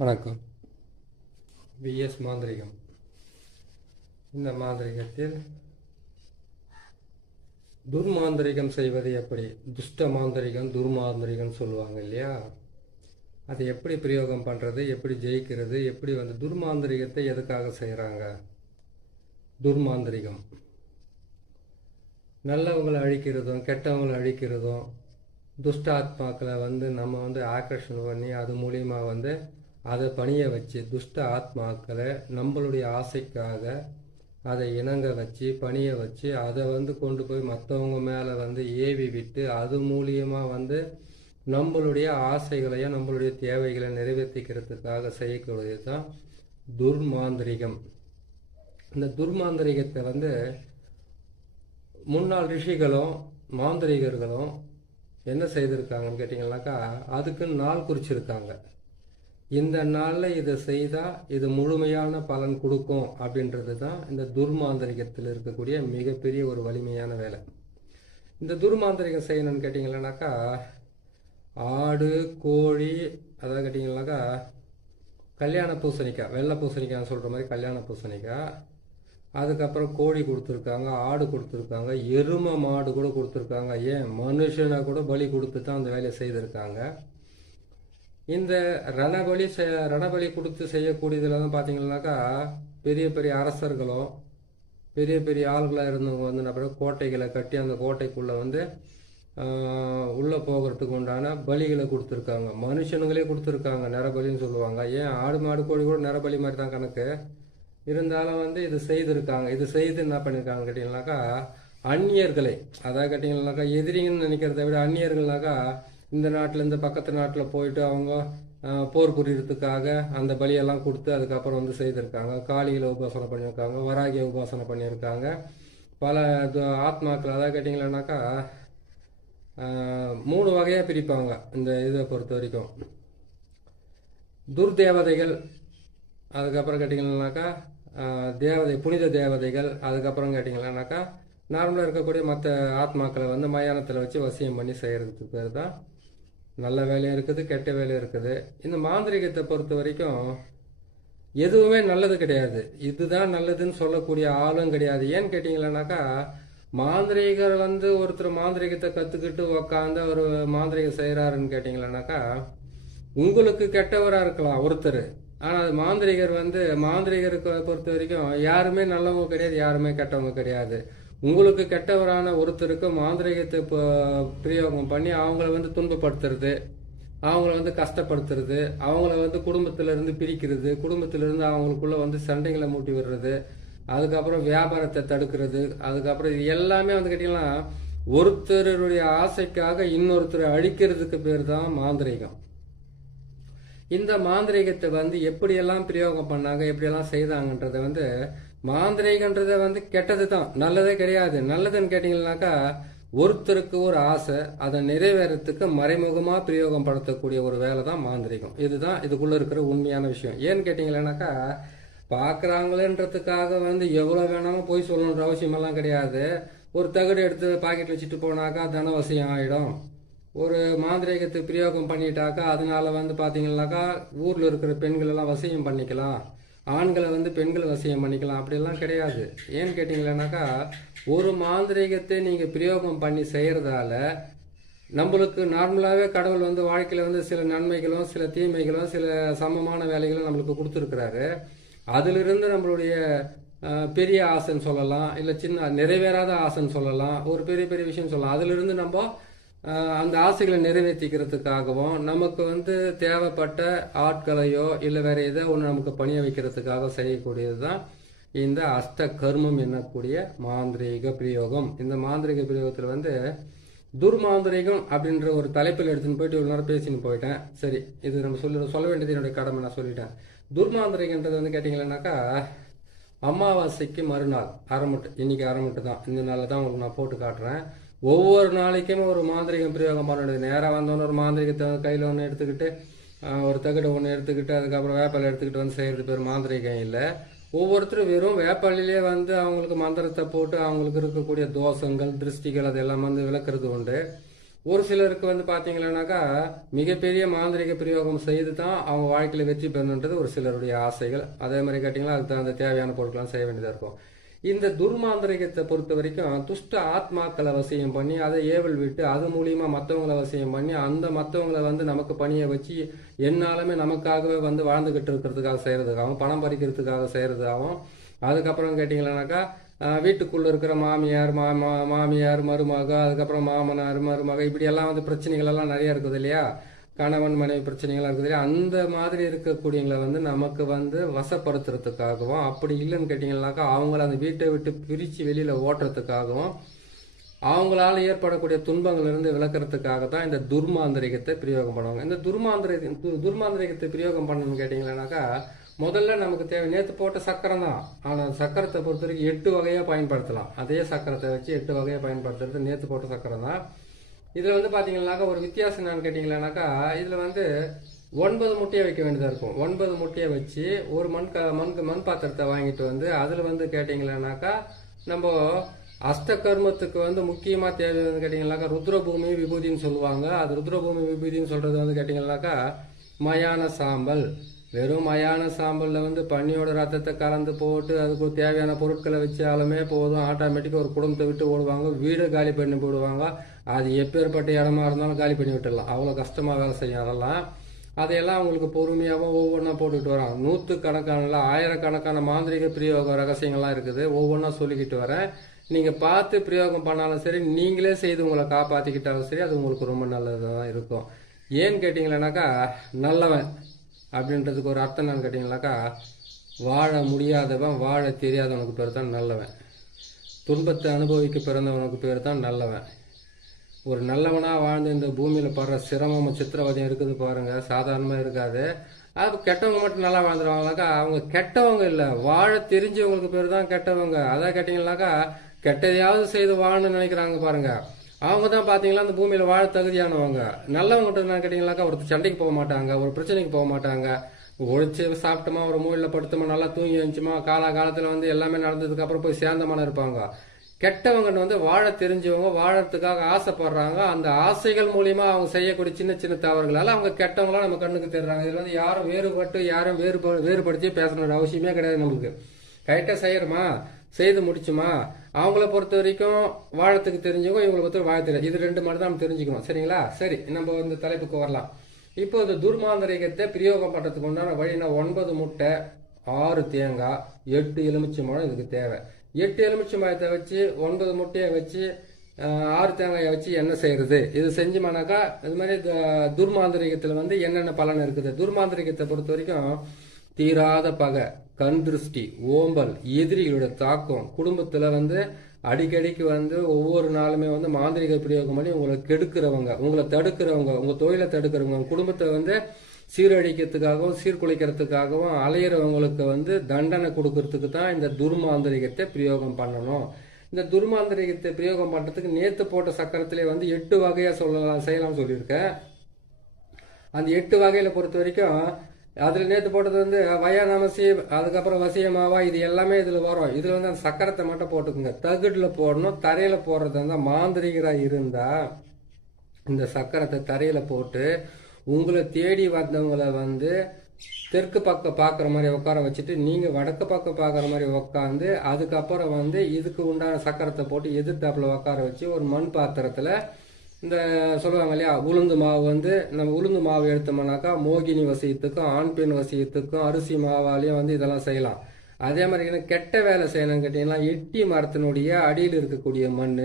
வணக்கம். விஎஸ் மாந்திரிகம். இந்த மாந்திரிகத்தில் துர்மாந்திரிகம் செய்வது எப்படி, துஷ்ட மாந்திரிகம் துர்மாந்திரிகம் சொல்லுவாங்க இல்லையா, அதை எப்படி பிரயோகம் பண்ணுறது, எப்படி ஜெயிக்கிறது, எப்படி துர்மாந்திரிகத்தை எதுக்காக செய்கிறாங்க. துர்மாந்திரிகம் நல்லவங்களை அழிக்கிறதும் கெட்டவங்களை அழிக்கிறதும், துஷ்ட ஆத்மாக்களை நம்ம ஆக்கர்ஷணம் பண்ணி அது மூலியமாக அதை பணிய வச்சு துஷ்ட ஆத்மாக்களை நம்மளுடைய ஆசைக்காக அதை இணங்க வச்சு பணிய வச்சு அதை கொண்டு போய் மற்றவங்க மேலே ஏவி விட்டு அது மூலியமாக நம்மளுடைய ஆசைகளையும் நம்மளுடைய தேவைகளை நிறைவேற்றிக்கிறதுக்காக செய்யக்கூடியது தான் துர்மாந்திரிகம். இந்த துர்மாந்திரிகத்தை முன்னாள் ரிஷிகளும் மாந்திரிகர்களும் என்ன செய்திருக்காங்கன்னு கேட்டிங்கன்னாக்கா, அதுக்கு நாள் குறிச்சிருக்காங்க. இந்த நாளில் இதை செய்தால் இது முழுமையான பலன் கொடுக்கும் அப்படின்றது தான் இந்த துர்மாந்திரிகத்தில் இருக்கக்கூடிய மிகப்பெரிய ஒரு வலிமையான வேலை. இந்த துர்மாந்திரிகம் செய்யணும்னு கேட்டிங்கன்னாக்கா, ஆடு கோழி அதாவது கேட்டிங்கன்னாக்கா கல்யாண பூசணிக்காய், வெள்ளை பூசணிக்காய்னு சொல்கிற மாதிரி கல்யாண பூசணிக்காய், அதுக்கப்புறம் கோழி கொடுத்துருக்காங்க, ஆடு கொடுத்துருக்காங்க, எருமை மாடு கூட கொடுத்துருக்காங்க, ஏன் மனுஷனை கூட பலி கொடுத்து தான் அந்த வேலையை செய்திருக்காங்க. இந்த ரணபலி கொடுத்து செய்யக்கூடியதில் தான் பார்த்தீங்கன்னாக்கா, பெரிய பெரிய அரசர்களும் பெரிய பெரிய ஆளுகளாக இருந்தவங்க பிறகு கோட்டைகளை கட்டி அந்த கோட்டைக்குள்ளே உள்ளே போகிறதுக்கு உண்டான பலிகளை கொடுத்துருக்காங்க. மனுஷனுங்களே கொடுத்துருக்காங்க, நிறபலின்னு சொல்லுவாங்க. ஏன் ஆடு மாடு கோழி கூட நிறபலி மாதிரி தான் கணக்கு இருந்தாலும் இது செய்திருக்காங்க. இது செய்து என்ன பண்ணியிருக்காங்க கேட்டிங்கனாக்கா, அந்நியர்களை அதாவது கேட்டிங்கனாக்கா எதிரிங்கன்னு நினைக்கிறத விட அந்நியர்கள்னாக்கா இந்த நாட்டில் இந்த பக்கத்து நாட்டில் போயிட்டு அவங்க போர் புரியறதுக்காக அந்த பலியெல்லாம் கொடுத்து அதுக்கப்புறம் செய்திருக்காங்க. காளிகளை உபாசனை பண்ணியிருக்காங்க, வராகிய உபாசனை பண்ணியிருக்காங்க. பல ஆத்மாக்கள் அதாவது கேட்டிங்கன்னாக்கா 3 வகையாக பிரிப்பாங்க இந்த இதை பொறுத்த வரைக்கும். துர்தேவதைகள், அதுக்கப்புறம் கேட்டிங்கன்னாக்கா புனித தேவதைகள், அதுக்கப்புறம் கேட்டிங்கன்னாக்கா நார்மலாக இருக்கக்கூடிய மற்ற ஆத்மாக்களை மயானத்தில் வச்சு வசியம் பண்ணி செய்கிறதுக்கு பேர் தான் நல்ல வேலையும் இருக்குது கெட்ட வேலையும் இருக்குது. இந்த மாந்திரிகத்தை பொறுத்த வரைக்கும் எதுவுமே நல்லது கிடையாது, இதுதான் நல்லதுன்னு சொல்லக்கூடிய ஆளும் கிடையாது. ஏன்னு கேட்டிங்களானாக்கா, மாந்திரிகர் ஒருத்தர் மாந்திரிகத்தை கற்றுக்கிட்டு உக்காந்து ஒரு மாந்திரிகம் செய்கிறாருன்னு கேட்டிங்களானாக்கா, உங்களுக்கு கெட்டவராக இருக்கலாம் ஒருத்தர், ஆனால் மாந்திரிகர் மாந்திரிகருக்கு பொறுத்த வரைக்கும் யாருமே நல்லவங்க கிடையாது, யாருமே கெட்டவங்க கிடையாது. உங்களுக்கு கெட்டவரான ஒருத்தருக்கு மாந்திரிகத்தை பிரயோகம் பண்ணி அவங்கள துன்பப்படுத்துறது, அவங்கள கஷ்டப்படுத்துறது, அவங்கள குடும்பத்திலிருந்து பிரிக்கிறது, குடும்பத்திலிருந்து அவங்களுக்குள்ள சண்டைகளை மூட்டி விடுறது, அதுக்கப்புறம் வியாபாரத்தை தடுக்கிறது, அதுக்கப்புறம் இது எல்லாமே கேட்டீங்கன்னா ஒருத்தருடைய ஆசைக்காக இன்னொருத்தரை அழிக்கிறதுக்கு பேர் தான் மாந்திரிகம். இந்த மாந்திரிகத்தை எப்படியெல்லாம் பிரயோகம் பண்ணாங்க, எப்படியெல்லாம் செய்தாங்கன்றத மாந்திரிகன்றத கெட்டது தான், நல்லதே கிடையாது. நல்லதுன்னு கேட்டீங்கன்னாக்கா, ஒருத்தருக்கு ஒரு ஆசை அதை நிறைவேறத்துக்கு மறைமுகமா பிரயோகம் படுத்தக்கூடிய ஒரு வேலை தான் மாந்திரிகம். இதுதான் இதுக்குள்ள இருக்கிற உண்மையான விஷயம். ஏன்னு கேட்டீங்கன்னாக்கா, பாக்குறாங்களேன்றதுக்காக எவ்வளவு வேணாலும் போய் சொல்லணுன்ற அவசியம் எல்லாம் கிடையாது. ஒரு தகடு எடுத்து பாக்கெட்ல வச்சுட்டு போனாக்கா தனவசியம் ஆயிடும். ஒரு மாந்திரிகத்தை பிரயோகம் பண்ணிட்டாக்கா அதனால பாத்தீங்கன்னாக்கா ஊர்ல இருக்கிற பெண்கள் எல்லாம் வசியம் பண்ணிக்கலாம், ஆண்களை பெண்கள் வசியம் பண்ணிக்கலாம், அப்படியெல்லாம் கிடையாது. ஏன்னு கேட்டீங்கன்னாக்கா, ஒரு மாந்திரிகத்தை நீங்க பிரயோகம் பண்ணி செய்யறதால நம்மளுக்கு நார்மலாவே கடவுள் வாழ்க்கையில சில நன்மைகளும் சில தீமைகளும் சில சமமான வேலைகளும் நம்மளுக்கு கொடுத்துருக்கிறாரு. அதிலிருந்து நம்மளுடைய பெரிய ஆசைன்னு சொல்லலாம், இல்ல சின்ன நிறைவேறாத ஆசைன்னு சொல்லலாம், ஒரு பெரிய பெரிய விஷயம் சொல்லலாம். அதுல இருந்து நம்ம அந்த ஆசைகளை நிறைவேற்றிக்கிறதுக்காகவும் நமக்கு தேவைப்பட்ட ஆட்களையோ இல்லை வேற ஏதோ ஒன்று நமக்கு பணிய வைக்கிறதுக்காக செய்யக்கூடியது தான் இந்த அஷ்ட கர்மம் என்னக்கூடிய மாந்திரீக பிரயோகம். இந்த மாந்திரிக பிரயோகத்தில் துர்மாந்திரிகம் அப்படின்ற ஒரு தலைப்பில் எடுத்துன்னு போயிட்டு இவ்வளோ நேரம் பேசின்னு போயிட்டேன். சரி, இது நம்ம சொல்ல வேண்டியது என்னுடைய கடமை, நான் சொல்லிட்டேன். துர்மாந்திரிகன்றது கேட்டிங்கன்னாக்கா, அமாவாசைக்கு மறுநாள் அரைமுட்டு, இன்னைக்கு அரைமுட்டு தான், இந்த நாளில் தான் உங்களுக்கு நான் போட்டு காட்டுறேன். ஒவ்வொரு நாளைக்குமே ஒரு மாந்திரிகம் பிரயோகம் பண்ண வேண்டியது. நேராக வந்தோன்னு ஒரு மாந்திரிகத்தை கையில் ஒன்று எடுத்துக்கிட்டு ஒரு தகடு ஒன்று எடுத்துக்கிட்டு அதுக்கப்புறம் வேப்பாலை எடுத்துக்கிட்டு செய்கிறது பேர் மாந்திரிகம் இல்லை. ஒவ்வொருத்தரும் வெறும் வேப்பாலையிலே அவங்களுக்கு மந்திரத்தை போட்டு அவங்களுக்கு இருக்கக்கூடிய தோஷங்கள் திருஷ்டிகள் அதெல்லாம் விளக்குறது உண்டு. ஒரு சிலருக்கு வந்து பாத்தீங்கன்னாக்கா மிகப்பெரிய மாந்திரிக பிரயோகம் செய்து தான் அவங்க வாழ்க்கையில வெற்றி பெறணுன்றது ஒரு சிலருடைய ஆசைகள். அதே மாதிரி கேட்டீங்கன்னா அதுக்கு தகுந்த தேவையான பொருட்கள்லாம் செய்ய வேண்டியதா இருக்கும். இந்த துர்மாந்திரிகத்தை பொறுத்த வரைக்கும் துஷ்ட ஆத்மாக்களை வசியம் பண்ணி அதை ஏவல் விட்டு அது மூலியமா மற்றவங்களை வசியம் பண்ணி அந்த மற்றவங்களை வந்து நமக்கு பணியை வச்சு என்னாலுமே நமக்காகவே வந்து வாழ்ந்துகிட்டு இருக்கிறதுக்காக செய்யறதுக்காகவும் பணம் பறிக்கிறதுக்காக செய்யறதாகவும், அதுக்கப்புறம் கேட்டீங்கன்னாக்கா வீட்டுக்குள்ள இருக்கிற மாமியார் மாமியார் மருமக, அதுக்கப்புறம் மாமனார் மருமக, இப்படி எல்லாம் வந்து பிரச்சனைகள் எல்லாம் நிறைய இருக்குது இல்லையா, கணவன் மனைவி பிரச்சனைகள்லாம் இருக்குது இல்லையா, அந்த மாதிரி இருக்கக்கூடியவங்களை வந்து நமக்கு வந்து வசப்படுத்துறதுக்காகவும், அப்படி இல்லைன்னு கேட்டீங்கன்னாக்கா அவங்கள அந்த வீட்டை விட்டு பிரிச்சு வெளியில ஓட்டுறதுக்காகவும், அவங்களால ஏற்படக்கூடிய துன்பங்கள் இருந்து விளக்குறதுக்காக தான் இந்த துர்மாந்திரிகத்தை பிரயோகம் பண்ணுவாங்க. இந்த துர்மாந்திரிகத்தை பிரயோகம் பண்ணணும்னு கேட்டீங்கன்னாக்கா முதல்ல நமக்கு தேவை நேற்று போட்ட சக்கரம் தான். ஆனால் சக்கரத்தை பொறுத்த வரைக்கும் 8 வகையா பயன்படுத்தலாம். அதே சக்கரத்தை வச்சு 8 வகையா பயன்படுத்துறது நேற்று போட்ட சக்கரம் தான். இதுல வந்து பாத்தீங்கன்னாக்கா ஒரு வித்தியாசம் என்னன்னு கேட்டீங்கன்னாக்கா இதுல வந்து 9 முட்டையை வைக்க வேண்டியதா இருக்கும். 9 முட்டையை வச்சு ஒரு மண் பாத்திரத்தை வாங்கிட்டு வந்து அதுல வந்து கேட்டீங்கன்னாக்கா நம்ம அஸ்த கர்மத்துக்கு வந்து முக்கியமா தேவை வந்து கேட்டீங்கன்னாக்கா ருத்ரபூமி விபூதின்னு சொல்லுவாங்க. அது ருத்ரபூமி விபூதின்னு சொல்றது வந்து கேட்டீங்கன்னாக்கா மயான சாம்பல். வெறும் மயான சாம்பல்ல வந்து பன்னியோட ரத்தத்தை கலந்து போட்டு அதுக்கு தேவையான பொருட்களை வச்சாலுமே போதும், ஆட்டோமேட்டிக்கா ஒரு குடும்பத்தை விட்டு ஓடுவாங்க, வீடை காலி பண்ணி போடுவாங்க. அது எப்பேற்பட்ட இடமா இருந்தாலும் காலி பண்ணி விட்டுடலாம். அவ்வளோ கஷ்டமா வேலை செய்யும். அதெல்லாம் அதையெல்லாம் அவங்களுக்கு பொறுமையாகவும் ஒவ்வொன்றா போட்டுக்கிட்டு வரோம். 100கணக்கான ஆயிரக்கணக்கான மாந்திரிக பிரயோக ரகசியங்கள்லாம் இருக்குது. ஒவ்வொன்றா சொல்லிக்கிட்டு வரேன். நீங்க பார்த்து பிரயோகம் பண்ணாலும் சரி, நீங்களே செய்து உங்களை காப்பாத்திக்கிட்டாலும் சரி, அது உங்களுக்கு ரொம்ப நல்லதுதான் இருக்கும். ஏன்னு கேட்டீங்கன்னாக்கா நல்லவன் அப்படின்றதுக்கு ஒரு அர்த்தம் என்னன்னு கேட்டீங்கன்னாக்கா வாழ முடியாதவன் வாழ தெரியாதவனுக்கு பேர் தான் நல்லவன். துன்பத்தை அனுபவிக்க பிறந்தவனுக்கு பேர் தான் நல்லவன். ஒரு நல்லவனா வாழ்ந்து இந்த பூமியில படுற சிரமம் சித்திரவதையும் இருக்குது பாருங்க, சாதாரணமா இருக்காது. அது கெட்டவங்க மட்டும் நல்லா வாழ்ந்துருவாங்கனாக்கா அவங்க கெட்டவங்க இல்ல, வாழ தெரிஞ்சவங்களுக்கு பேர் தான் கெட்டவங்க. அதான் கேட்டீங்கன்னாக்கா கெட்டதையாவது செய்து வாழணும்னு நினைக்கிறாங்க பாருங்க, அவங்க தான் பாத்தீங்களா அந்த பூமியில வாழ தகுதியானவங்க. நல்லவங்க கேட்டீங்கன்னாக்கா ஒருத்தர் சண்டைக்கு போக மாட்டாங்க, ஒரு பிரச்சனைக்கு போக மாட்டாங்க, உழைச்சு சாப்பிட்டோமா ஒரு மூலையில படுத்தோமா நல்லா தூங்கி வந்துச்சுமா காலகாலத்துல வந்து எல்லாமே நடந்ததுக்கு அப்புறம் போய் சேர்ந்தமான இருப்பாங்க. கெட்டவங்க வந்து வாழ தெரிஞ்சவங்க, வாழறதுக்காக ஆசைப்படுறாங்க. அந்த ஆசைகள் மூலியமா அவங்க செய்யக்கூடிய சின்ன சின்ன தவறுகளால அவங்க கெட்டவங்களா நம்ம கண்ணுக்கு தெரிறாங்க. இதுல வந்து யாரும் வேறுபட்டு யாரும் வேறுபடுத்தி பேசணுன்ற அவசியமே கிடையாது. நம்மளுக்கு கரெக்டா செய்யறோமா செய்து முடிச்சுமா, அவங்கள பொறுத்த வரைக்கும் வாழத்துக்கு தெரிஞ்சவங்க, இவங்களை பொறுத்த வாழ தெரியாது. இது 2 மட்டும் தான் நம்ம தெரிஞ்சுக்கணும். சரிங்களா? சரி, நம்ம இந்த தலைப்புக்கு வரலாம். இப்போ இந்த துர்மாந்திரிகத்தை பிரயோகம் பண்றதுக்கு உண்டான வழினா 9 முட்டை, 6 தேங்காய், 8 எலுமிச்சம்பழம் இதுக்கு தேவை. 8 எலுமிச்சம்பழத்தை வச்சு 9 முட்டையை வச்சு 6 தேங்காயை வச்சு என்ன செய்யறது? இது செஞ்சோம்னாக்கா இது மாதிரி துர்மாந்திரிகத்துல வந்து என்னென்ன பலன் இருக்குது? துர்மாந்திரிகத்தை பொறுத்த வரைக்கும் தீராத பகை, கண் திருஷ்டி, ஓம்பல், எதிரிகளோட தாக்கம், குடும்பத்துல வந்து அடிக்கடிக்கு வந்து ஒவ்வொரு நாளுமே வந்து மாந்திரிக பிரயோகம் பண்ணி உங்களை கெடுக்கிறவங்க, உங்களை தடுக்கிறவங்க, உங்க தொழிலை தடுக்கிறவங்க, உங்க குடும்பத்தை வந்து சீரழிக்கிறதுக்காகவும் சீர்குலைக்கிறதுக்காகவும் அலையிறவங்களுக்கு வந்து தண்டனை கொடுக்கறதுக்கு தான் இந்த துர்மாந்திரிகத்தை பிரயோகம் பண்ணணும். இந்த துர்மாந்திரிகத்தை பிரயோகம் பண்றதுக்கு நேத்து போட்ட சக்கரத்திலே வந்து 8 வகையா செய்யலாம் சொல்லியிருக்கேன். அந்த 8 வகையில பொறுத்த வரைக்கும் அதுல நேத்து போட்டது வந்து வயானமசி, அதுக்கப்புறம் வசியமாவா, இது எல்லாமே இதுல வரும். இதுல வந்து அந்த சக்கரத்தை மட்டும் போட்டுக்குங்க. தகுடுல போடணும். தரையில போடுறது வந்து மாந்திரிகரா இருந்தா இந்த சக்கரத்தை தரையில போட்டு உங்களை தேடி வந்தவங்களை வந்து தெற்கு பக்கம் பாக்குற மாதிரி உட்கார வச்சுட்டு நீங்க வடக்கு பக்கம் பாக்குற மாதிரி உட்காந்து அதுக்கப்புறம் வந்து இதுக்கு உண்டான சக்கரத்தை போட்டு எதிர்த்தாப்புல உட்கார வச்சு ஒரு மண் பாத்திரத்துல இந்த சொல்லுவாங்க இல்லையா உளுந்து மாவு வந்து நம்ம உளுந்து மாவு எடுத்தோம்னாக்கா மோகினி வசியத்துக்கும் ஆண் பெண் வசியத்துக்கும் அரிசி மாவாலையும் வந்து இதெல்லாம் செய்யலாம். அதே மாதிரி கெட்ட வேலை செய்யணும்னு கேட்டீங்கன்னா எட்டி மரத்தினுடைய அடியில் இருக்கக்கூடிய மண்,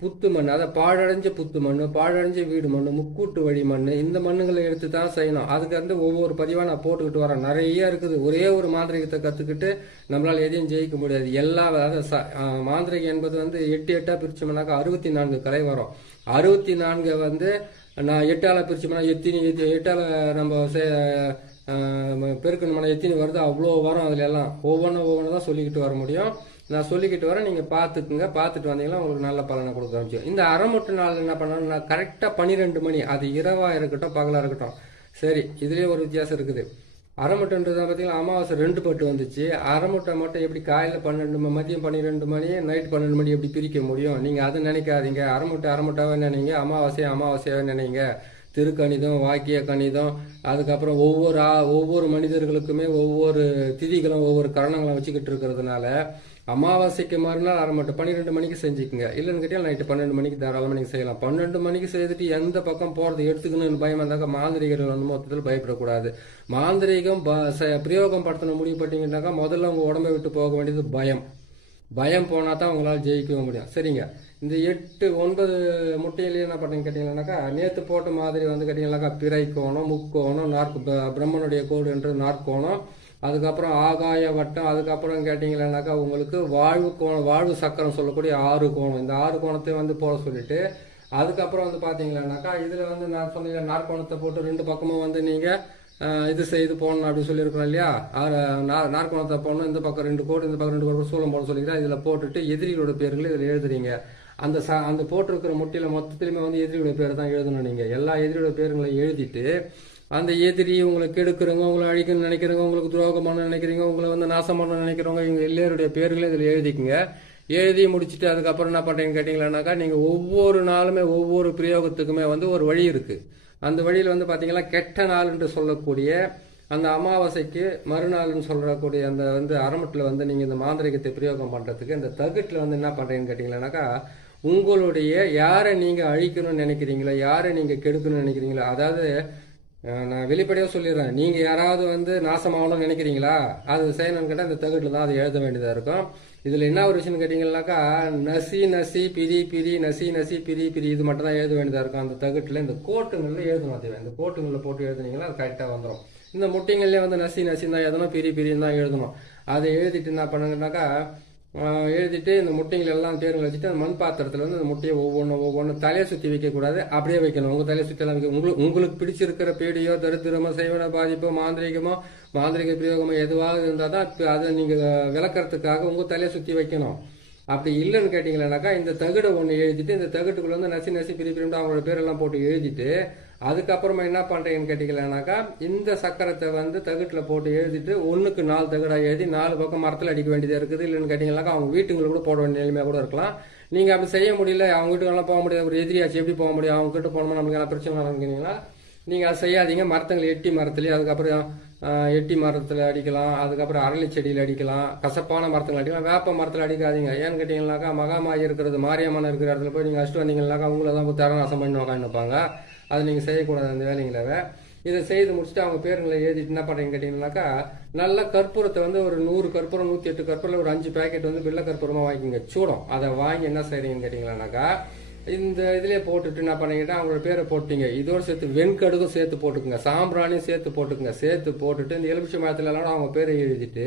புத்து மண், அதை பாழடைஞ்ச புத்து மண், பாழடைஞ்ச வீடு மண், முக்கூட்டு வழி மண், இந்த மண்ணுங்களை எடுத்து தான் செய்யணும். அதுக்கு வந்து ஒவ்வொரு பதிவாக நான் போட்டுக்கிட்டு வரேன். நிறைய இருக்குது. ஒரே ஒரு மாந்திரிகத்தை கற்றுக்கிட்டு நம்மளால எதையும் ஜெயிக்க முடியாது. எல்லா மாந்திரிகம் என்பது வந்து 8 8 பிரிச்சோம்னாக்கா 64 கலை வரும். 64 வந்து நான் 8ஆல பிரிச்சோம்னா எத்தினி 8ஆல நம்ம பெருக்கணும்னா எத்தினி வருது அவ்வளோ வரும். அதுல எல்லாம் ஒவ்வொன்று தான் சொல்லிக்கிட்டு வர முடியும். நான் சொல்லிக்கிட்டு வரேன், நீங்க பாத்துக்குங்க. பார்த்துட்டு வந்தீங்கன்னா உங்களுக்கு நல்ல பலனை கொடுக்க ஆரம்பிச்சு. இந்த அரைமுட்டு நாள் என்ன பண்ணணும், கரெக்டா 12 மணி, அது இரவா இருக்கட்டும் பகலா இருக்கட்டும் சரி, இதுலயே ஒரு வித்தியாசம் இருக்குது. அரைமுட்டைன்றது பார்த்தீங்கன்னா அமாவாசை 2 பட்டு வந்துச்சு. அரைமுட்டை மட்டும் எப்படி காலையில் 12 மதியம் 12 மணி நைட் 12 மணி எப்படி பிரிக்க முடியும்? நீங்கள் அதை நினைக்காதீங்க. அரைமுட்டாவே நினைங்க, அமாவாசையாவே நினைங்க. திருக்கணிதம், வாக்கிய கணிதம், அதுக்கப்புறம் ஒவ்வொரு மனிதர்களுக்குமே ஒவ்வொரு திதிகளும் ஒவ்வொரு கரணங்களும் வச்சுக்கிட்டு இருக்கிறதுனால அமாவாசைக்கு மறுநாள் அரைமட்டம் 12 மணிக்கு செஞ்சுக்குங்க. இல்லைன்னு கேட்டால் நைட்டு 12 மணிக்கு தாராளமாக நீங்கள் செய்யலாம். 12 மணிக்கு செய்துட்டு எந்த பக்கம் போகிறது எடுத்துக்கணும்னு பயம் இருந்தாக்க மாந்திரிகர்கள் வந்து மொத்தத்தில் பயப்படக்கூடாது. மாந்திரிகம் பிரயோகம் படுத்தின முடிவு பட்டீங்கன்னாக்கா முதல்ல உங்கள் உடம்பை விட்டு போக வேண்டியது பயம் போனால் தான் உங்களால் ஜெயிக்கவும் முடியும். சரிங்க, இந்த 8 9 முட்டையிலேயே என்ன பண்ணீங்க கேட்டீங்கன்னாக்கா, நேற்று போட்ட மாதிரி வந்து கேட்டீங்கன்னாக்கா பிறை கோணம், முக்கோணம், பிரம்மனுடைய கோடு என்று நாற்கோணம், அதுக்கப்புறம் ஆகாய வட்டம், அதுக்கப்புறம் கேட்டீங்கன்னாக்கா உங்களுக்கு வாழ்வு சக்கரம் சொல்லக்கூடிய 6 கோணம். இந்த 6 கோணத்தை வந்து போட சொல்லிட்டு அதுக்கப்புறம் வந்து பார்த்தீங்கன்னாக்கா இதில் வந்து நான் சொன்னீங்க நாற்கோணத்தை போட்டு 2 பக்கமும் வந்து நீங்கள் இது செய்து போடணும் அப்படின்னு சொல்லியிருக்கிறோம் இல்லையா. நாற்கோணத்தை போடணும், இந்த பக்கம் 2 கோடு, இந்த பக்கம் 2 கோடு சூளம் போட சொல்லிக்கிறேன். இதில் போட்டுட்டு எதிரிகளோட பேர்களை இதில் எழுதுறீங்க. அந்த போட்டிருக்கிற முட்டியில் மொத்தத்திலுமே வந்து எதிரியோட பேர் தான் எழுதணும். நீங்கள் எல்லா எதிரியோட பேருங்களை எழுதிட்டு அந்த எதிரி உங்களை கெடுக்கிறவங்க, உங்களை அழிக்கணும்னு நினைக்கிறவங்க, உங்களுக்கு துரோகம் பண்ண நினைக்கிறீங்க, உங்களை வந்து நாசம் பண்ண நினைக்கிறவங்க, இவங்க எல்லாருடைய பேர்களை இதில் எழுதிக்குங்க. எழுதி முடிச்சுட்டு அதுக்கப்புறம் என்ன பண்ணுறீங்கன்னு கேட்டிங்களானாக்கா, நீங்கள் ஒவ்வொரு நாளுமே ஒவ்வொரு பிரயோகத்துக்குமே வந்து ஒரு வழி இருக்குது. அந்த வழியில் வந்து பார்த்தீங்கன்னா கெட்ட நாள் என்று சொல்லக்கூடிய அந்த அமாவாசைக்கு மறுநாள்னு சொல்லக்கூடிய அந்த வந்து அரைமட்டில் வந்து நீங்கள் இந்த மாந்திரிகத்தை பிரயோகம் பண்ணுறதுக்கு இந்த தகுட்டில் வந்து என்ன பண்ணுறீங்கன்னு கேட்டிங்களானாக்கா, உங்களுடைய யாரை நீங்கள் அழிக்கணும்னு நினைக்கிறீங்களோ, யாரை நீங்கள் கெடுக்கணும்னு நினைக்கிறீங்களோ, அதாவது நான் வெளிப்படையாக சொல்லிடுறேன், நீங்கள் யாராவது வந்து நாசமாகணும்னு நினைக்கிறீங்களா, அது செய்யணும்னு கேட்டால் இந்த தகுட்டில் தான் அது எழுத வேண்டியதாக இருக்கும். இதில் என்ன ஒரு விஷயம்னு கேட்டிங்கன்னாக்கா, நசி பிரி நசி பிரி இது மட்டும் தான் எழுத வேண்டியதாக இருக்கும். அந்த தகுட்டில் இந்த கோட்டுங்களில் எழுதணும். அது இந்த கோட்டுங்களில் போட்டு எழுதுனீங்கன்னா அது கரெக்டாக வந்துடும். இந்த முட்டைங்கள்லேயே வந்து நசி தான் எழுதணும், பிரின்னு தான் எழுதணும். அதை எழுதிட்டு என்ன பண்ணுங்கன்னாக்கா, எழுதிட்டு இந்த முட்டைகள் எல்லாம் தேர்வு வச்சுட்டு அந்த மண் பாத்திரத்தில் வந்து அந்த முட்டையை ஒவ்வொன்று தலையை சுற்றி வைக்கக்கூடாது, அப்படியே வைக்கணும். உங்கள் தலையை சுற்றி எல்லாம் வைக்க உங்களுக்கு பிடிச்சிருக்கிற பீடியோ, தரித்திரமோ, செய்வன பாதிப்போ, மாந்திரிக பிரயோகமோ எதுவாக இருந்தால் தான் அதை நீங்கள் விளக்கறதுக்காக உங்கள் தலையை சுற்றி வைக்கணும். அப்படி இல்லைன்னு கேட்டிங்களானாக்கா, இந்த தகுடை ஒன்று எழுதிட்டு இந்த தகுட்டுக்குள்ள வந்து நசி பிரிப்பிட்டு அவங்களோட பேரெல்லாம் போட்டு எழுதிட்டு அதுக்கப்புறமா என்ன பண்ணுறீங்கன்னு கேட்டிங்களானாக்கா, இந்த சக்கரத்தை வந்து தகுட்டில் போட்டு எழுதிட்டு 1க்கு 4 தகுடாக எழுதி 4 பக்கம் மரத்தில் அடிக்க வேண்டியதாக இருக்குது. இல்லைன்னு கேட்டிங்கனாக்கா அவங்க வீட்டுங்களை கூட போட வேண்டிய நிலைமையாக கூட இருக்கலாம். நீங்கள் அப்படி செய்ய முடியல, அவங்க வீட்டுக்கெல்லாம் போக முடியாது, ஒரு எதிரியாச்சு எப்படி போக முடியும், அவங்க கிட்ட போனோம்னா நமக்கு என்ன பிரச்சனை நடந்துக்கிட்டீங்கன்னா நீங்கள் அதை செய்யாதீங்க. எட்டி மரத்துலேயே, அதுக்கப்புறம் எட்டி மரத்தில் அடிக்கலாம், அதுக்கப்புறம் அரளி செடியில் அடிக்கலாம், கசப்பான மரத்தில் அடிக்கலாம், வேப்ப மரத்தில் அடிக்காதீங்க. ஏன்னு கேட்டிங்கனாக்கா, மகாமாயி இருக்கிறது மாரியம்மன் இருக்கிற இடத்துல போய் நீங்கள் அடிச்சுட்டு வந்தீங்கன்னாக்கா அவங்கள தான் போய் தரநாசம் பண்ணி உக்காந்துப்பாங்க. அதை நீங்கள் செய்யக்கூடாது அந்த வேலைங்களவே. இதை செய்து முடிச்சுட்டு அவங்க பேருங்களை எழுதிட்டு என்ன பண்ணுறீங்கன்னு கேட்டிங்கனாக்கா, நல்ல கற்பூரத்தை வந்து ஒரு 100 கற்பூரம், 108 கற்பூரம், ஒரு 5 பேக்கெட் வந்து வெள்ளை கற்பூரமாக வாங்கிக்கோங்க, சூடம். அதை வாங்கி என்ன செய்கிறீங்கன்னு கேட்டிங்களானாக்கா, இந்த இதிலே போட்டுட்டு என்ன பண்ணீங்கன்னா அவங்களோட பேரை போட்டீங்க. இதோடு சேர்த்து வெண்கடுகும் சேர்த்து போட்டுக்குங்க, சாம்பிராணியும் சேர்த்து போட்டுக்குங்க. சேர்த்து போட்டுட்டு இந்த எலுமிச்சை மரத்துலலாம் அவங்க பேரை எழுதிட்டு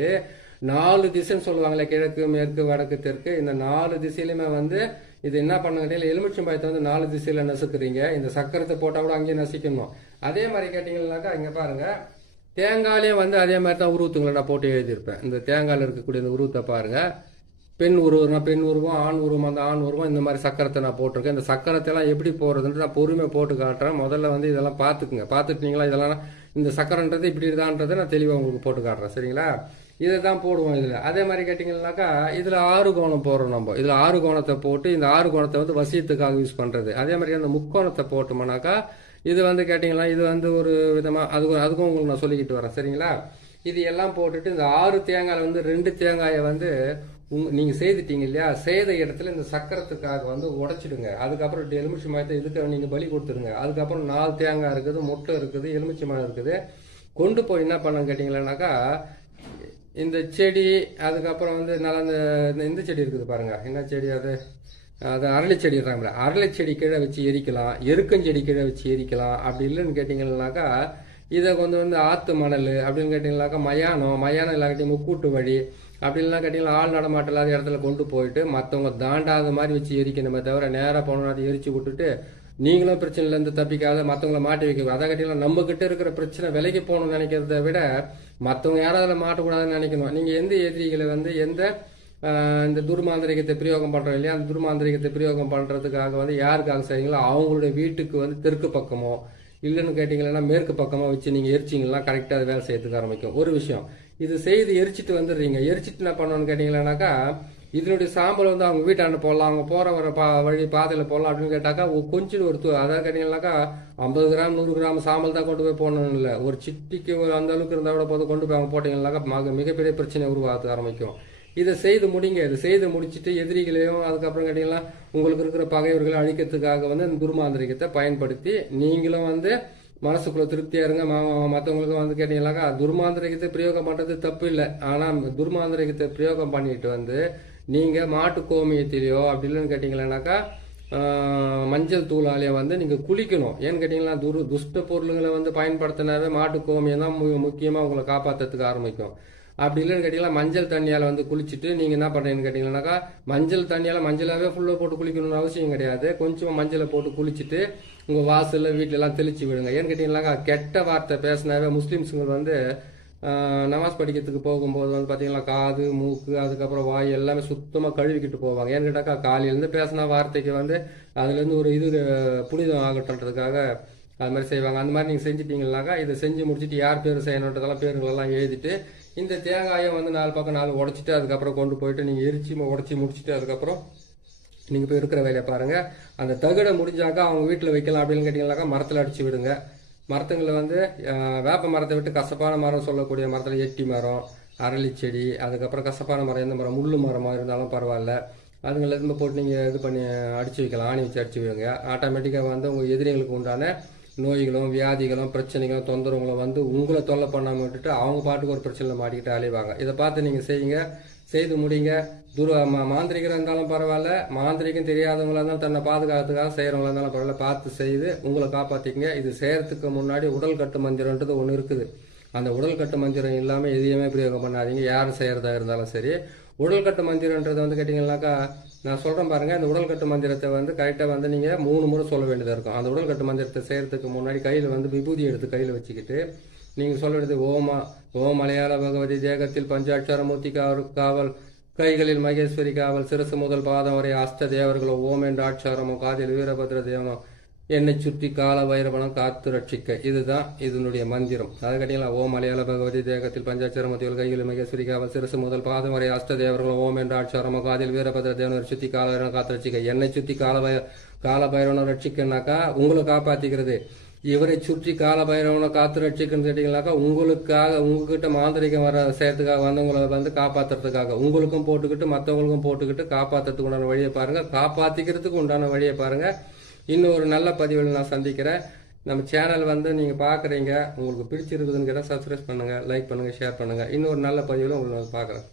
4 திசைன்னு சொல்லுவாங்களே, கிழக்கு, மேற்கு, வடக்கு, தெற்கு, இந்த 4 திசையிலுமே வந்து இது என்ன பண்ணுங்க, எலுமிச்சம்பழத்தை வந்து 4 திசையில நசுக்குறீங்க. இந்த சக்கரத்தை போட்டால் கூட அங்கேயே நசிக்கணும். அதே மாதிரி கேட்டிங்கன்னாக்கா இங்கே பாருங்க, தேங்காயிலே வந்து அதே மாதிரி தான் உருவத்துங்களை நான் போட்டு எழுதியிருப்பேன். இந்த தேங்காயில் இருக்கக்கூடிய இந்த உருவத்தை பாருங்க, பெண் உருவம்னா பெண் உருவம், ஆண் உருவம் அந்த ஆண் உருவம், இந்த மாதிரி சக்கரத்தை நான் போட்டிருக்கேன். இந்த சக்கரத்தை எல்லாம் எப்படி போடுறதுன்ட்டு நான் பொறுமையாக போட்டு காட்டுறேன். முதல்ல வந்து இதெல்லாம் பார்த்துக்குங்க. பார்த்துட்டீங்களா, இதெல்லாம் இந்த சக்கரன்றது இப்படி இதான்றதை நான் தெளிவாக உங்களுக்கு போட்டு காட்டுறேன். சரிங்களா, இதை தான் போடுவோம் இதில். அதே மாதிரி கேட்டிங்கன்னாக்கா இதில் 6 கோணம் போடுறோம் நம்ம. இதில் 6 கோணத்தை போட்டு இந்த 6 கோணத்தை வந்து வசியத்துக்காக யூஸ் பண்ணுறது. அதே மாதிரி அந்த முக்கோணத்தை போட்டோம்னாக்கா இது வந்து கேட்டிங்கன்னா இது வந்து ஒரு விதமாக அதுக்கும் உங்களுக்கு நான் சொல்லிக்கிட்டு வரேன். சரிங்களா, இது எல்லாம் போட்டுட்டு இந்த 6 தேங்காயில் வந்து 2 தேங்காயை வந்து நீங்கள் செய்துட்டீங்க இல்லையா, செய்த இடத்துல இந்த சக்கரத்துக்காக வந்து உடைச்சிடுங்க. அதுக்கப்புறம் எலுமிச்சை மரத்தை இதுக்கு நீங்கள் பலி கொடுத்துருங்க. அதுக்கப்புறம் 4 தேங்காய் இருக்குது, முட்டை இருக்குது, எலுமிச்சை மரம் இருக்குது, கொண்டு போய் என்ன பண்ண கேட்டிங்களானாக்கா இந்த செடி, அதுக்கப்புறம் வந்து நல்லா இந்த செடி இருக்குது பாருங்க, என்ன செடி அது அரளி செடி இருக்காங்களா, அரளி செடி கீழே வச்சு எரிக்கலாம், எருக்கஞ்செடி கீழே வச்சு எரிக்கலாம். அப்படி இல்லைன்னு கேட்டிங்கன்னாக்கா இதை கொஞ்சம் வந்து ஆற்று மணல் அப்படின்னு கேட்டிங்கனாக்கா மயானம் இல்லாட்டி முக்கூட்டு வழி அப்படின்லாம் கேட்டிங்கன்னா ஆள் நடமாட்டம் இல்லாத இடத்துல கொண்டு போயிட்டு மற்றவங்க தாண்டாத மாதிரி வச்சு எரிக்கணுமே தவிர நேராக போனோம்னா அதை எரிச்சு விட்டுட்டு நீங்களும் பிரச்சனையிலேருந்து தப்பிக்காத மற்றவங்கள மாட்டி வைக்க. அதை கேட்டிங்கன்னா நம்ம கிட்ட இருக்கிற பிரச்சனை விலைக்கு போகணும்னு நினைக்கிறத விட மற்றவங்க யாராவது அதில் மாட்டக்கூடாதுன்னு நினைக்கணும். நீங்கள் எந்த எதிரிகளை வந்து இந்த துர்மாந்திரிகத்தை பிரயோகம் பண்ணுறோம் இல்லையா, அந்த துர்மாந்திரிகத்தை பிரயோகம் பண்ணுறதுக்காக வந்து யாருக்காக செய்றீங்களோ அவங்களுடைய வீட்டுக்கு வந்து தெற்கு பக்கமோ இல்லைன்னு கேட்டிங்கன்னா மேற்கு பக்கமாக வச்சு நீங்கள் எரிச்சிங்கன்னா கரெக்டாக அது வேலை செய்யறதுக்கு ஆரம்பிக்கும். ஒரு விஷயம், இது செய்து எரிச்சிட்டு வந்துடுறீங்க. எரிச்சிட்டு என்ன பண்ணணும்னு கேட்டிங்கன்னாக்கா, இதனுடைய சாம்பல் வந்து அவங்க வீட்டாண்ட போடலாம், அவங்க போகிற வர வழி பாதையில் போடலாம் அப்படின்னு கேட்டாக்கா கொஞ்சம் அதாவது கேட்டிங்கன்னாக்கா 50 கிராம் 100 கிராம் சாம்பல் தான் கொண்டு போய் போடணும் இல்லை, ஒரு சிட்டிக்கு ஒரு அந்த அளவுக்கு இருந்தால் கூட போது கொண்டு போய் அவங்க போட்டிங்கன்னாக்கா மிகப்பெரிய பிரச்சனை உருவாக ஆரம்பிக்கும். இதை செய்து முடிங்க. இதை செய்து முடிச்சுட்டு எதிரிகளையும் அதுக்கப்புறம் கேட்டிங்கன்னா உங்களுக்கு இருக்கிற பகைவர்களை அழிக்கிறதுக்காக வந்து இந்த துர்மாந்திரிகத்தை பயன்படுத்தி நீங்களும் வந்து மனசுக்குள்ள திருப்தியா இருங்க. மற்றவங்களுக்கு வந்து கேட்டீங்கன்னாக்கா துர்மாந்திரிகத்தை பிரயோகம் பண்றது தப்பு இல்லை. ஆனால் துர்மாந்திரிகத்தை பிரயோகம் பண்ணிட்டு வந்து நீங்க மாட்டு கோமியத்திலேயோ அப்படி இல்லைன்னு கேட்டீங்கன்னாக்கா மஞ்சள் தூளாலேயே வந்து நீங்க குளிக்கணும். ஏன்னு கேட்டீங்கன்னா துஷ்ட பொருளுங்களை வந்து பயன்படுத்தினாவே மாட்டு கோமியம் தான் முக்கியமாக உங்களை காப்பாற்றுறதுக்கு ஆரம்பிக்கும். அப்படி இல்லைன்னு கேட்டிங்கன்னா மஞ்சள் தண்ணியால் வந்து குளிச்சுட்டு நீங்கள் என்ன பண்ணுறீங்கன்னு கேட்டிங்கன்னாக்கா மஞ்சள் தண்ணியால் மஞ்சளாகவே ஃபுல்லாக போட்டு குளிக்கணும்னு அவசியம் கிடையாது. கொஞ்சம் மஞ்சளை போட்டு குளிச்சுட்டு உங்கள் வாசலில் வீட்டிலலாம் தெளிச்சு விடுங்க. ஏன்னு கேட்டிங்கன்னாக்கா கெட்ட வார்த்தை பேசினாவே முஸ்லீம்ஸுங்க வந்து நமாஸ் படிக்கிறதுக்கு போகும்போது வந்து பார்த்தீங்கன்னா காது மூக்கு அதுக்கப்புறம் வாய் எல்லாமே சுத்தமாக கழுவிக்கிட்டு போவாங்க. ஏன்னு கேட்டாக்கா காலையிலேருந்து பேசின வார்த்தைக்கு வந்து அதுலேருந்து ஒரு இது புனிதம் ஆகட்டுன்றதுக்காக அது மாதிரி செய்வாங்க. அந்த மாதிரி நீங்கள் செஞ்சுட்டீங்கன்னாக்கா இதை செஞ்சு முடிச்சுட்டு யார் பேர் செய்யணுன்றதெல்லாம் பேருங்களெல்லாம் எழுதிட்டு இந்த தேங்காயை வந்து 4 பக்கம் 4 உடச்சிட்டு அதுக்கப்புறம் கொண்டு போயிட்டு நீங்கள் உடச்சி முடிச்சுட்டு அதுக்கப்புறம் நீங்கள் போய் இருக்கிற வேலையை பாருங்கள். அந்த தகடை முடிஞ்சாக்கா அவங்க வீட்டில் வைக்கலாம். அப்படின்னு கேட்டிங்கன்னாக்கா மரத்தில் அடிச்சு விடுங்க. மரத்துங்களை வந்து வேப்ப மரத்தை விட்டு கசப்பான மரம் சொல்லக்கூடிய மரத்தில் எட்டி மரம், அரளி செடி, அதுக்கப்புறம் கசப்பான மரம் எந்த மரம் முள்ளு மரமாக இருந்தாலும் பரவாயில்ல, அதுங்களை எதுவும் போட்டு நீங்கள் இது பண்ணி அடிச்சு வைக்கலாம். ஆணி வச்சு அடிச்சு வைங்க. ஆட்டோமேட்டிக்காக வந்து உங்கள் எதிரிகளுக்கு உண்டான நோய்களும் வியாதிகளும் பிரச்சனைகளும் தொந்தரவுகளும் வந்து உங்களை தொல்லை பண்ணாமல் விட்டுட்டு அவங்க பாட்டுக்கு ஒரு பிரச்சனையில் மாட்டிக்கிட்டு அலைவாங்க. இதை பார்த்து நீங்கள் செய்யுங்க, செய்து முடிங்க. மாந்திரிகராக இருந்தாலும் பரவாயில்ல, மாந்திரிகம் தெரியாதவங்களா இருந்தாலும் தன்னை பாதுகாத்துக்காக செய்கிறவங்களா இருந்தாலும் பரவாயில்ல, பார்த்து செய்து உங்களை காப்பாற்றிக்கங்க. இது செய்கிறதுக்கு முன்னாடி உடல் கட்டு மந்திரன்றது ஒன்று இருக்குது. அந்த உடல் கட்டு மந்திரம் இல்லாமல் எதையுமே பிரயோகம் பண்ணாதீங்க. யார் செய்கிறதா இருந்தாலும் சரி. உடல் கட்டு மந்திரன்றது வந்து கேட்டிங்கன்னாக்கா நான் சொல்கிறேன் பாருங்கள், இந்த உடல் கட்டு மந்திரத்தை வந்து கரெக்டாக வந்து நீங்கள் 3 முறை சொல்ல வேண்டியதாக இருக்கும். அந்த உடல் கட்டு மந்திரத்தை செய்கிறதுக்கு முன்னாடி கையில் வந்து விபூதி எடுத்து கையில் வச்சுக்கிட்டு நீங்கள் சொல்ல வேண்டியது ஓம் மலையாள பகவதி தேகத்தில் பஞ்சாட்சாரமூர்த்தி காவல், கைகளில் மகேஸ்வரி காவல், சிரசு முதல் பாதம் வரை அஷ்ட தேவர்களோ ஓம் என்ற ஆட்சாரமோ, காதில் வீரபத்ர தேவனோ, என்னை சுற்றி கால வைரவனம் காத்து ரட்சிக்க. இதுதான் இதனுடைய மந்திரம். அதை கேட்டீங்களா, ஓம் மலையாள பகவதி தேகத்தில் பஞ்சாட்சாரமூர்த்திகள் கைகளில் மகேஸ்வரி காவல், சிரசு முதல் பாதம் வரை அஷ்ட தேவர்களோ ஓம் என்ற ஆட்சாரமோ, காதில் வீரபத்ர தேவனோ, சுற்றி கால வைரவனம் காத்து ரட்சிக்க. என்னை சுற்றி கால பைரவனை ரட்சிக்கனாக்கா உங்களை காப்பாற்றிக்கிறது. இவரை சுற்றி கால பைரவனை காத்து ரட்சிக்கன்னு கேட்டீங்கன்னாக்கா உங்களுக்காக உங்ககிட்ட மாந்திரிகம் வர செய்யறதுக்காக வந்தவங்களை வந்து காப்பாற்றுறதுக்காக உங்களுக்கும் போட்டுக்கிட்டு மற்றவங்களுக்கும் போட்டுக்கிட்டு காப்பாற்றுறதுக்கு உண்டான வழியை பாருங்க, காப்பாற்றிக்கிறதுக்கு உண்டான வழியை பாருங்க. இன்னும் ஒரு நல்ல பதிவில் நான் சந்திக்கிறேன். நம்ம சேனல் வந்து நீங்கள் பார்க்குறீங்க, உங்களுக்கு பிடிச்சிருக்குதுன்னு கேட்டால் சப்ஸ்கிரைப் பண்ணுங்கள், லைக் பண்ணுங்கள், ஷேர் பண்ணுங்கள். இன்னொரு நல்ல பதிவில் உங்களை பார்க்குறேன்.